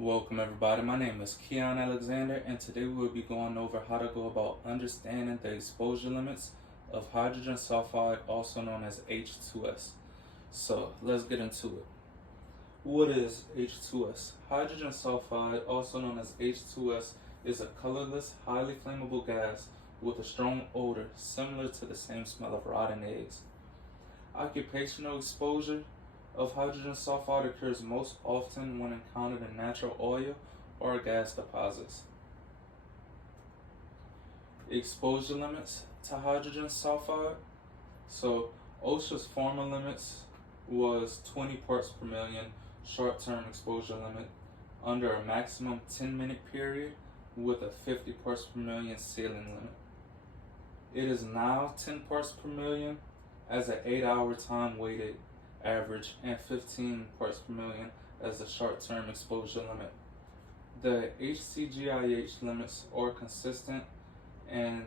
Welcome everybody, my name is Keon Alexander and today we will be going over how to go about understanding the exposure limits of hydrogen sulfide, also known as H2S. So let's get into it. What is H2S? Hydrogen sulfide, also known as H2S, is a colorless, highly flammable gas with a strong odor similar to the same smell of rotten eggs. Occupational exposure of hydrogen sulfide occurs most often when encountered in natural oil or gas deposits. Exposure limits to hydrogen sulfide. So OSHA's former limits was 20 parts per million short-term exposure limit under a maximum 10-minute period with a 50 parts per million ceiling limit. It is now 10 parts per million as an 8-hour time-weighted average and 15 parts per million as a short-term exposure limit. The HCGIH limits are consistent and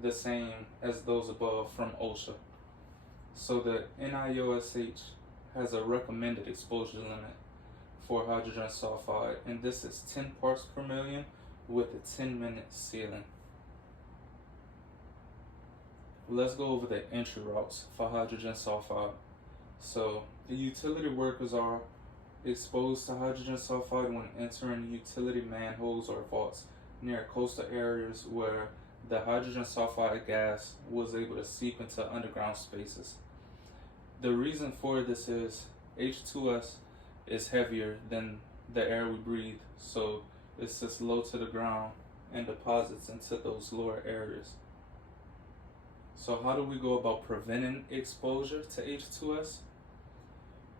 the same as those above from OSHA. So the NIOSH has a recommended exposure limit for hydrogen sulfide, and this is 10 parts per million with a 10-minute ceiling. Let's go over the entry routes for hydrogen sulfide. So the utility workers are exposed to hydrogen sulfide when entering utility manholes or vaults near coastal areas where the hydrogen sulfide gas was able to seep into underground spaces. The reason for this is H2S is heavier than the air we breathe, so it sits low to the ground and deposits into those lower areas. So how do we go about preventing exposure to H2S?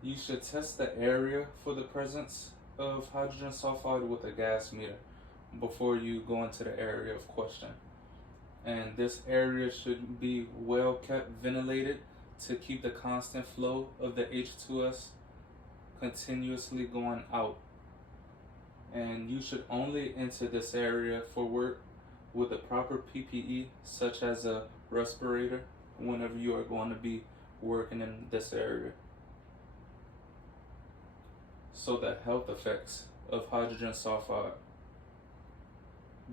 You should test the area for the presence of hydrogen sulfide with a gas meter before you go into the area of question. And this area should be well kept ventilated to keep the constant flow of the H2S continuously going out. And you should only enter this area for work with the proper PPE, such as a respirator, whenever you are going to be working in this area. So the health effects of hydrogen sulfide.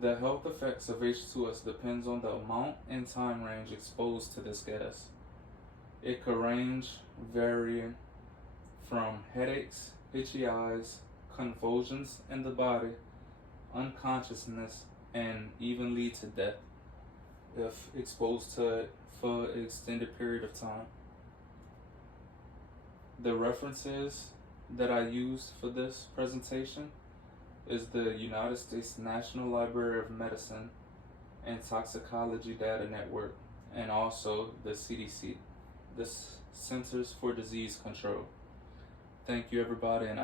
The health effects of H2S depends on the amount and time range exposed to this gas. It could range varying from headaches, itchy eyes, convulsions in the body, unconsciousness, and even lead to death if exposed to it for an extended period of time. The references that I used for this presentation is the United States National Library of Medicine and Toxicology Data Network, and also the CDC, the Centers for Disease Control. Thank you everybody, and